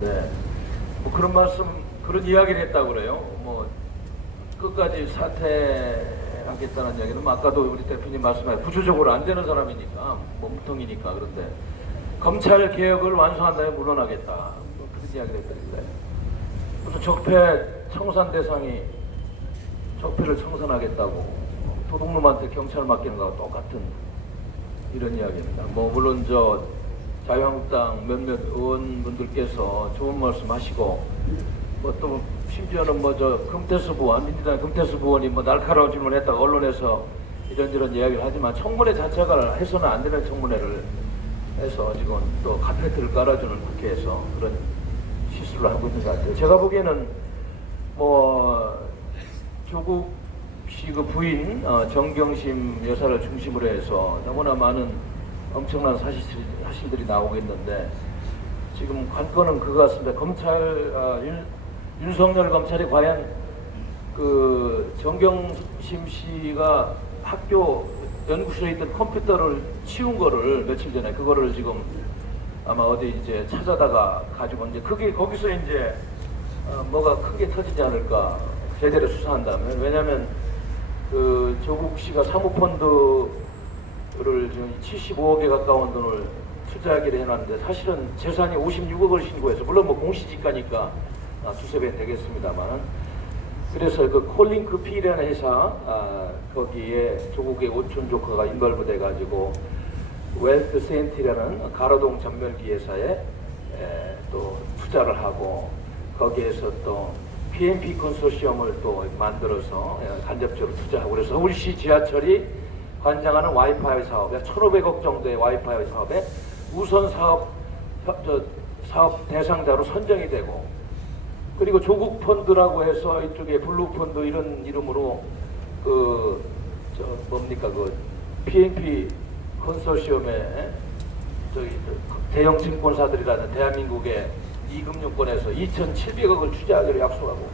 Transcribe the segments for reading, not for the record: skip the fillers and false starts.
네, 뭐 그런 말씀, 그런 이야기를 했다고 그래요. 뭐 끝까지 사퇴하겠다는 이야기는 뭐 아까도 우리 대표님 말씀하신 구조적으로 안 되는 사람이니까 몸통이니까. 그런데 검찰 개혁을 완수한다면 물러나겠다, 뭐 그런 이야기를 했더니까요. 무슨 적폐 청산 대상이 적폐를 청산하겠다고 도둑놈한테 경찰 맡기는 거하고 똑같은 이런 이야기입니다. 뭐 물론 저 자유한국당 몇몇 의원분들께서 좋은 말씀하시고 뭐 또 심지어는 뭐 저 금태섭 의원, 민주당 금태섭 의원이 뭐 날카로운 질문했다가 언론에서 이런저런 이야기를 하지만 청문회 자체가 해서는 안 되는 청문회를 해서 지금 또 카페트를 깔아주는 국회에서 그런 실수를 하고 있는 것 같아요. 제가 보기에는 뭐 조국 씨 그 부인 정경심 여사를 중심으로 해서 너무나 많은 엄청난 사실들이 나오고 있는데, 지금 관건은 그거 같습니다. 윤석열 검찰이 과연 그 정경심 씨가 학교 연구실에 있던 컴퓨터를 치운 거를 며칠 전에 그거를 지금 아마 어디 이제 찾아다가 가지고 이제 그게 거기서 이제 뭐가 크게 터지지 않을까, 제대로 수사한다면. 왜냐하면 그 조국 씨가 사모펀드를 지금 75억에 가까운 돈을 투자하기로 해놨는데 사실은 재산이 56억을 신고해서, 물론 뭐 공시지가니까 두세 배 되겠습니다만, 그래서 그 콜링크 P라는 회사 거기에 조국의 오촌 조카가 인벌브돼 가지고 웰트 센티라는 가로동 전멸기 회사에 또 투자를 하고, 거기에서 또 PMP 컨소시엄을 또 만들어서 간접적으로 투자하고, 그래서 서울시 지하철이 관장하는 와이파이 사업에 1,500억 정도의 와이파이 사업에 우선 사업 대상자로 선정이 되고, 그리고 조국 펀드라고 해서 이쪽에 블루 펀드 이런 이름으로 그 PMP 컨소시엄에 대형 증권사들이라는 대한민국의 이금융권에서 2,700억을 투자하기로 약속하고,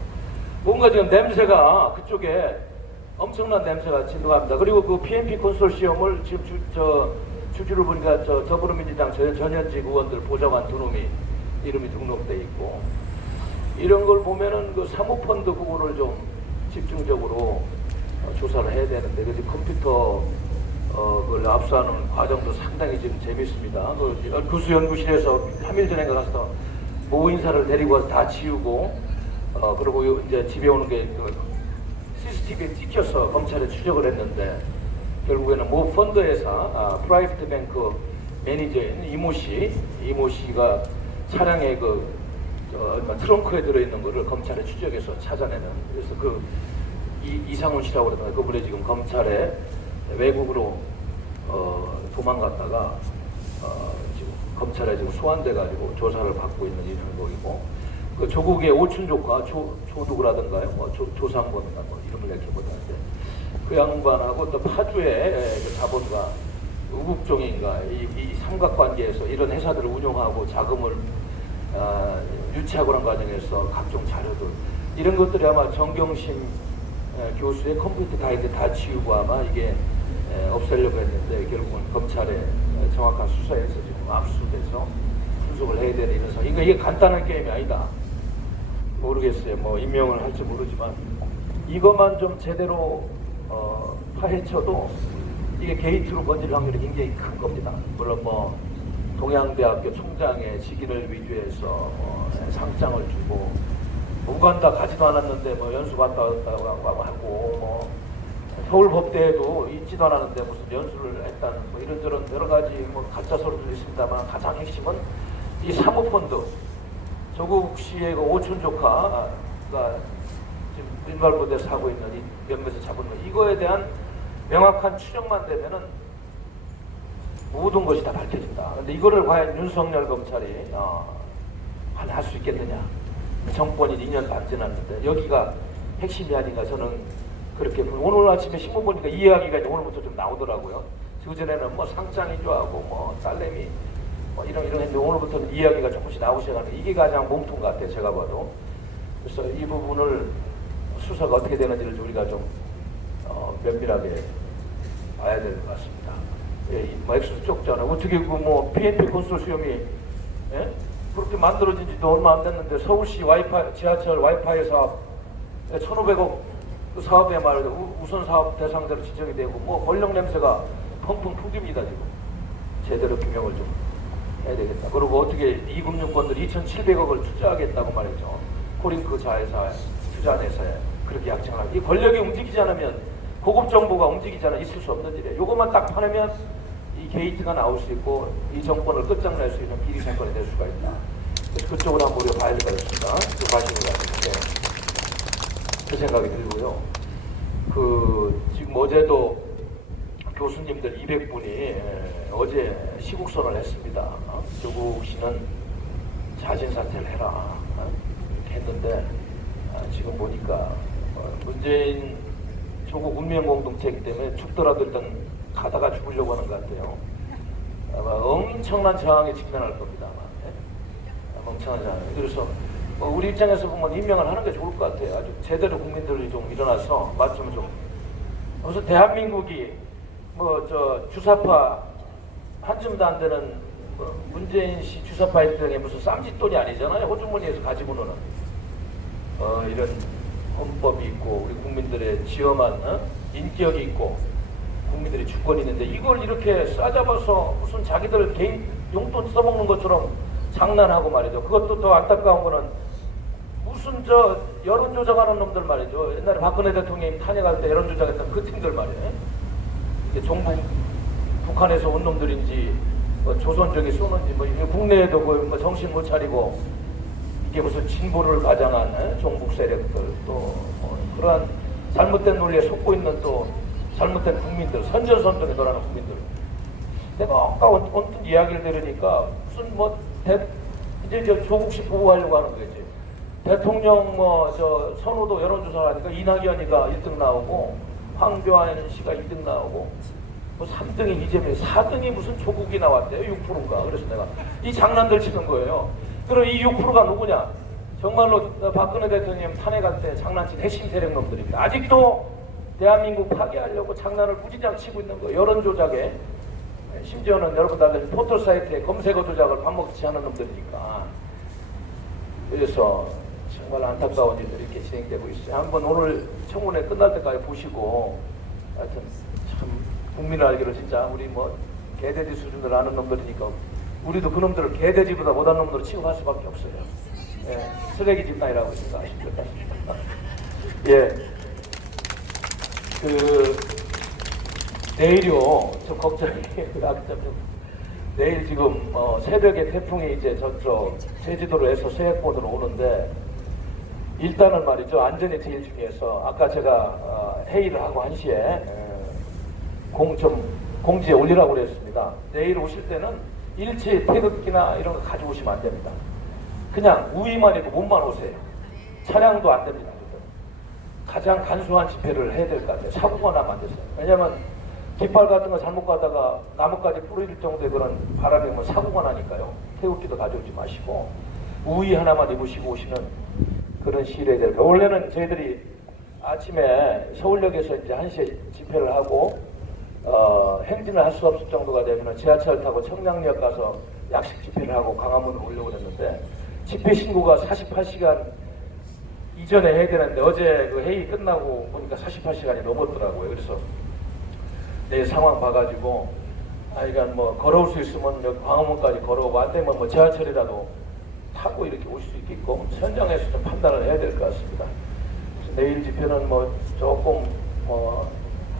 뭔가 지금 냄새가 그쪽에 엄청난 냄새가 진동합니다. 그리고 그 PMP 컨소시엄을 지금 주주를 보니까 더불어민주당 전현직 의원들 보좌관 두 놈이 이름이 등록돼 있고, 이런 걸 보면은 그 사모펀드 그거를 좀 집중적으로 조사를 해야 되는데, 그 컴퓨터 그걸 압수하는 과정도 상당히 지금 재밌습니다. 그 교수연구실에서 3일 전에 가서 모 인사를 데리고 와서 다 지우고, 그리고 이제 집에 오는 게 CCTV에 찍혀서 검찰에 추적을 했는데, 결국에는 모 펀드 회사 프라이빗 뱅크 매니저인 이모 씨가 차량에 트렁크에 들어있는 거를 검찰에 추적해서 찾아내는, 그래서 그 이상훈 씨라고 그러던데 그분이 지금 검찰에 외국으로 도망갔다가 지금 검찰에 지금 소환돼 가지고 조사를 받고 있는 이 행동이고, 그 조국의 오촌 조카 조누구라든가요, 뭐 조상권인가 뭐 이름을 내기 못하는데 그 양반하고 또 파주의 그 자본가 우국종인가 이 삼각관계에서 이런 회사들을 운영하고 자금을 유치하고 그런 과정에서 각종 자료들, 이런 것들이 아마 정경심 교수의 컴퓨터 가이드 다 지우고 아마 이게 없애려고 했는데, 결국은 검찰에 정확한 수사에서 지금 압수돼서 분석을 해야 되는 이런 상황. 이게 간단한 게임이 아니다. 모르겠어요. 뭐 임명을 할지 모르지만 이것만 좀 제대로 파헤쳐도 이게 게이트로 번질 확률이 굉장히 큰 겁니다. 물론 뭐 동양대학교 총장의 직위를 위조해서 상장을 주고, 우간다 가지도 않았는데 뭐 연수 갔다 왔다고 하고, 뭐 서울법대에도 있지도 않았는데 무슨 연수를 했다는 뭐 이런저런 여러 가지 뭐 가짜 소리도 있습니다만, 가장 핵심은 이 사모펀드, 조국 씨의 그 오촌 조카가 지금 인발부대 사고 있는 이 몇몇을 잡은 것, 이거에 대한 명확한 추정만 되면은 모든 것이 다 밝혀진다. 그런데 이거를 과연 윤석열 검찰이 할 수 있겠느냐? 정권이 2년 반 지났는데 여기가 핵심이 아닌가, 저는 그렇게. 오늘 아침에 신문 보니까 이 이야기가 이제 오늘부터 좀 나오더라고요. 그전에는 뭐 상장이 좋아하고 뭐 딸내미 뭐 이런 했는데, 오늘부터는 이야기가 조금씩 나오기 시작하는데 이게 가장 몸통 같아요, 제가 봐도. 그래서 이 부분을 수사가 어떻게 되는지를 우리가 좀 면밀하게 봐야 될 것 같습니다. 예, 뭐 엑소스 쪽잖아요. 어떻게 그 뭐 PNP 컨소시엄이 그렇게 만들어진 지도 얼마 안 됐는데 서울시 와이파이, 지하철 와이파이 사업 1,500억 그 사업에 말이죠. 우선 사업 대상자로 지정이 되고 뭐 권력 냄새가 펑펑 풍깁니다 지금. 제대로 규명을 좀 해야 되겠다. 그리고 어떻게 이 금융권들 2,700억을 투자하겠다고 말이죠. 코링크 자회사 투자내서에 그렇게 약정하고 이 권력이 움직이지 않으면 고급 정보가 움직이지 않아 있을 수 없는 일이에요. 요것만 딱 파내면 이 게이트가 나올 수 있고 이 정권을 끝장낼 수 있는 비리 사건이 될 수가 있다. 그래서 그쪽으로 한번 우리가 봐야 되겠습니다. 그 관심을 가지고 그 생각이 들고요. 지금 어제도 교수님들 200분이 어제 시국선언을 했습니다. 조국 씨는 자진 사퇴를 해라 이렇게 했는데 지금 보니까 문재인 조국 운명공동체이기 때문에 죽더라도 일단 가다가 죽으려고 하는 것 같아요. 아마 엄청난 저항에 직면할 겁니다. 아마 엄청난 저항. 그래서 우리 입장에서 보면 임명을 하는 게 좋을 것 같아요. 아주 제대로 국민들이 좀 일어나서 맞춤을 좀. 무슨 대한민국이 주사파 한 줌도 안 되는 문재인 씨 주사파 일등에 무슨 쌈짓돈이 아니잖아요. 호주머니에서 가지고 노는 이런 헌법이 있고 우리 국민들의 지엄한 인격이 있고 국민들의 주권이 있는데 이걸 이렇게 싸잡아서 무슨 자기들 개인 용돈 써먹는 것처럼 장난하고 말이죠. 그것도 더 안타까운 거는 무슨 여론 조작하는 놈들 말이죠. 옛날에 박근혜 대통령이 탄핵할 때 여론 조작했던 그 팀들 말이에요. 종북 북한에서 온 놈들인지 조선족이 쏘는지 국내에도 정신 못 차리고 이게 무슨 진보를 가장한 종북 세력들 또 그러한 잘못된 논리에 속고 있는 또 잘못된 국민들 선전선동에 돌아가는 국민들. 내가 아까 언뜻 이야기를 들으니까 무슨 이제 조국식 보호하려고 하는 거겠지. 대통령 선호도 여론조사를 하니까 이낙연이가 1등 나오고 황교안 씨가 2등 나오고 3등이 이재명이 4등이 무슨 조국이 나왔대요. 6%인가. 그래서 내가 이 장난들 치는 거예요. 그럼 이 6%가 누구냐? 정말로 박근혜 대통령 탄핵할 때 장난친 핵심 세력 놈들입니다. 아직도 대한민국 파괴하려고 장난을 무지장 치고 있는 거예요. 여론조작에 심지어는 여러분들 알다시피 포털사이트에 검색어 조작을 밥 먹지 않은 놈들이니까. 그래서 정말 안타까운 일들이 이렇게 진행되고 있어요. 한번 오늘 청문회 끝날 때까지 보시고 하여튼 참 국민을 알기로 진짜 우리 개돼지 수준으로 아는 놈들이니까 우리도 그 놈들을 개돼지보다 못한 놈들로 취급할 수밖에 없어요. 예, 쓰레기 집단이라고 생각하시면 될 것 같습니다. 예. 내일요, 좀 걱정이, 내일 지금, 새벽에 태풍이 이제 저쪽, 제주도로 해서 서해권으로 오는데, 일단은 말이죠, 안전이 제일 중요해서, 아까 제가, 회의를 하고 1시에, 공지에 올리라고 그랬습니다. 내일 오실 때는 일체 태극기나 이런 거 가져오시면 안 됩니다. 그냥 우위만 있고 몸만 오세요. 차량도 안 됩니다. 가장 간소한 집회를 해야 될 것 같아요. 사고가 나면 안 되세요. 왜냐면 깃발 같은 거 잘못 가다가 나무까지 뿌릴 정도의 그런 바람이 오면 사고가 나니까요. 태극기도 가져오지 마시고 우위 하나만 입으시고 오시는 그런 시일에 해야 될 거예요. 원래는 저희들이 아침에 서울역에서 이제 1시에 집회를 하고 행진을 할 수 없을 정도가 되면 지하철 타고 청량역 가서 약식 집회를 하고 광화문으로 오려고 했는데 집회 신고가 48시간 이전에 해야 되는데 어제 그 회의 끝나고 보니까 48시간이 넘었더라고요. 그래서 내 상황 봐가지고 그러니까 걸어올 수 있으면 여기 광화문까지 걸어오고 안 되면 지하철이라도 타고 이렇게 올 수 있게끔 현장에서 좀 판단을 해야 될 것 같습니다. 그래서 내일 집회는 조금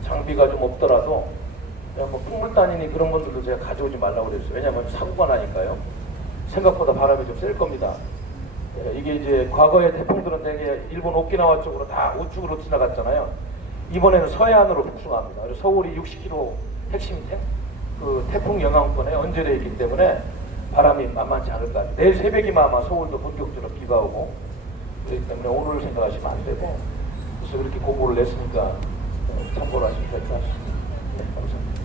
장비가 좀 없더라도 그냥 풍물단이니 그런 분들도 제가 가져오지 말라고 그랬어요. 왜냐하면 사고가 나니까요. 생각보다 바람이 좀 셀 겁니다. 이게 이제 과거의 태풍들은 되게 일본 오키나와 쪽으로 다 우측으로 지나갔잖아요. 이번에는 서해안으로 북송합니다. 그래서 서울이 60km 핵심 태풍 영향권에 언저리에 있기 때문에 바람이 만만치 않을 것 같아요. 내일 새벽이면 아마 서울도 본격적으로 비가 오고 그렇기 때문에 오늘을 생각하시면 안 되고 그래서 그렇게 공고를 냈으니까 참고를 하시면 될 것 같습니다. 네, 감사합니다.